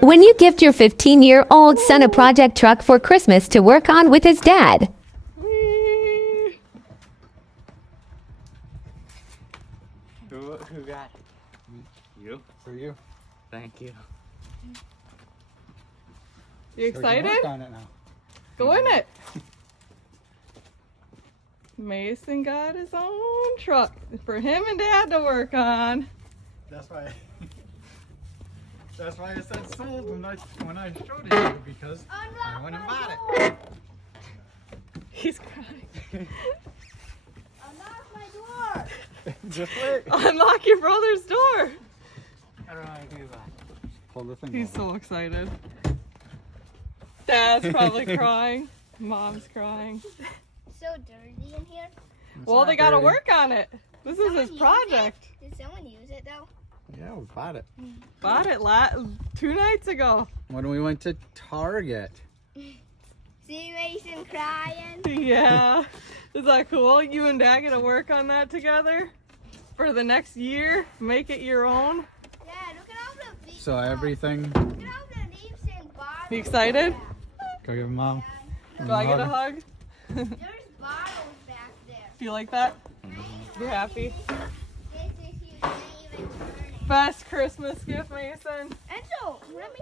When you gift your 15-year-old son a project truck for Christmas to work on with his dad. Whee! Who got it? You? For you. Thank you. You So we can excited? work on it now. Go in it. Mason got his own truck for him and Dad to work on. That's why. That's why I said sold when I showed it to you, because I went and bought it. He's crying. Unlock my door. Just wait. Unlock your brother's door. How do I do that? Pull the thing. He's over. so excited. Dad's probably crying. Mom's crying. So dirty in here. It's Well, not they gotta dirty. work on it. This is Someone his use project. Did someone use it though? Yeah, we bought it. Bought it 2 nights ago. When we went to Target. See Mason crying? Yeah. Is that cool? You and Dad gonna work on that together for the next year? Make it your own? Yeah, look at all the leaves. So everything. Look at all the leaves and bottles. You excited? Go give Mom. Do I get a hug? There's bottles back there. Do you like that? You're happy? This is you can't even turn it. Best Christmas gift, Mason. And so, let me